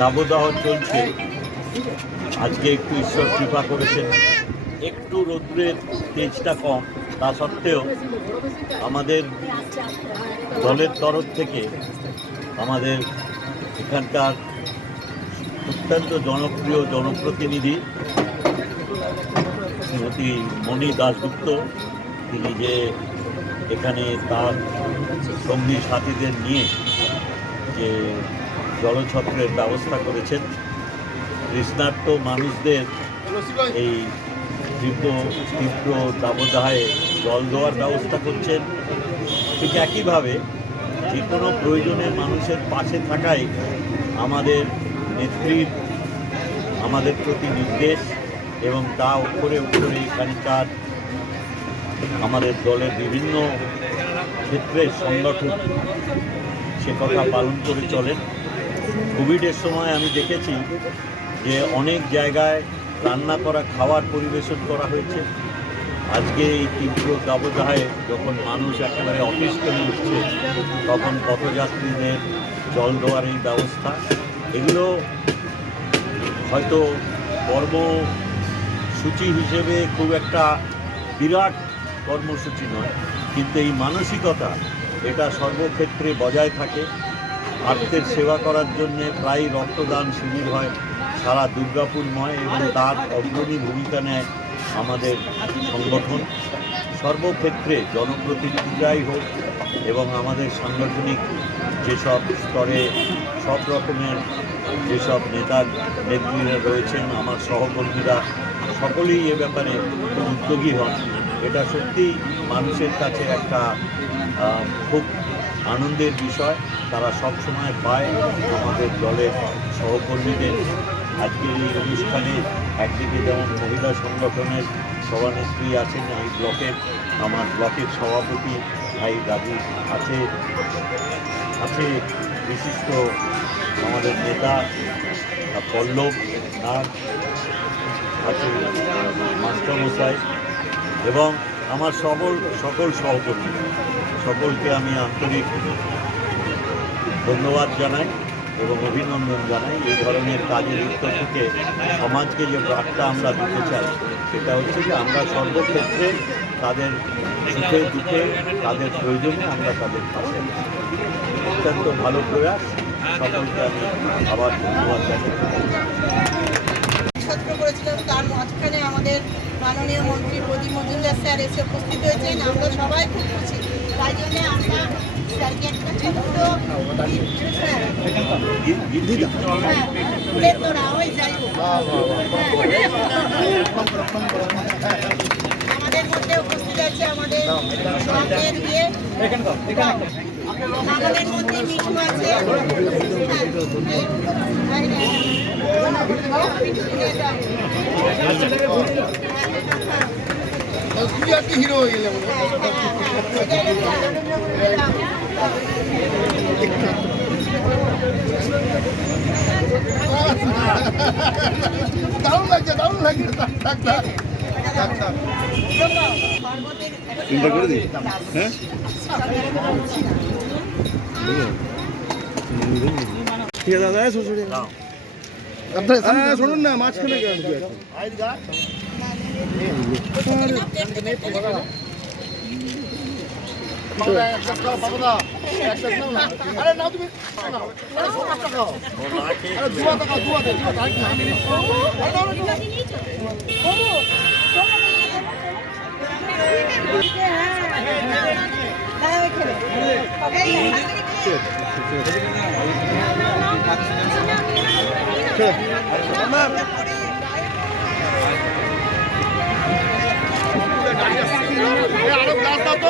দাবদাহ চলছে। আজকে একটু ঈশ্বর কৃপা করেছেন। একটু রৌদ্রের তেজটা কম, তা সত্ত্বেও আমাদের দলের তরফ থেকে আমাদের এখানকার অত্যন্ত জনপ্রিয় জনপ্রতিনিধি শ্রীমতী মণি দাশগুপ্ত, তিনি যে এখানে তার সঙ্গী সাথীদের নিয়ে যে জলছত্রের ব্যবস্থা করেছেন। তৃষ্ণার্ত মানুষদের এই তীব্র তীব্র দাবদাহে জল দেওয়ার ব্যবস্থা করছেন। ঠিক একইভাবে যে কোনো প্রয়োজনে মানুষের পাশে থাকাই আমাদের নেত্রীর, আমাদের প্রতি নির্দেশ এবং তা উপরে উপরে এখানকার আমাদের দলের বিভিন্ন ক্ষেত্রে সংগঠন সে কথা পালন করে চলেন। কোভিডের সময় আমি দেখেছি যে অনেক জায়গায় রান্না করা খাবার পরিবেশন করা হয়েছে। আজকে এই তীব্র দাবদাহে যখন মানুষ একেবারে অফিস করে উঠছে, তখন পথযাত্রীদের জল দেওয়ার এই ব্যবস্থা, এগুলো হয়তো কর্মসূচি হিসেবে খুব একটা বিরাট কর্মসূচি নয়, কিন্তু এই মানসিকতা এটা সর্বক্ষেত্রে বজায় থাকে। আত্মের সেবা করার জন্যে প্রায় রক্তদান শিবির হয়, সারা দুর্গাপুরময় এবং তার অগ্রণী ভূমিকা নেয় আমাদের সংগঠন। সর্বক্ষেত্রে জনপ্রতিনিধিরাই হোক এবং আমাদের সাংগঠনিক যেসব স্তরে সব রকমের যেসব নেতা নেত্রীরা রয়েছেন, আমার সহকর্মীরা, সকলেই এ ব্যাপারে উদ্যোগী হন। এটা সত্যিই মানুষের কাছে একটা খুব আনন্দের বিষয়। তারা সব সময় পায় আমাদের দলের সহকর্মীদের। আজকের এই অনুষ্ঠানে একদিকে যেমন মহিলা সংগঠনের সভানেত্রী আছেন এই ব্লকের, আমার ব্লকের সভাপতি ভাই রাজু আছে আছে বিশিষ্ট আমাদের নেতা, পল্লব নাগ, আছে মাস্টারমশাই। এবং আমার সকল সকল সহকর্মী, সকলকে আমি আন্তরিক ধন্যবাদ জানাই এবং অভিনন্দন জানাই। এই ধরনের কাজে লিপ্ত থেকে সমাজকে যে বার্তা আমরা দিতে চাই, সেটা হচ্ছে যে আমরা সর্বক্ষেত্রে তাদের সুখে দুঃখে, তাদের প্রয়োজনে আমরা তাদের পাশে অত্যন্ত ভালো প্রয়াস। সকলকে আমি আবার ধন্যবাদ জানাই। সত্য করেছিলাম তার মাঝখানে আমাদের মাননীয় মন্ত্রী প্রদীপ মজুমদার স্যার এসে উপস্থিত হয়েছেন। আমরা সবাই খুব খুশি। তাই জন্য আমরা স্যারকে একটা ছোট্ট হ্যাঁ, ফুলের ওই যাই। আমাদের মধ্যে উপস্থিত আছে আমাদের আমাদের মধ্যে মিঠু আছে। তুই আর কি হ্যাঁ? ঠিক আছে দাদা শুনুন নাও। আপনার শুনুন না মাঝখানে কেন ঢুকে আছেন? আরে নাও তুমি নাও। আরে আরও গ্লাস দাও তো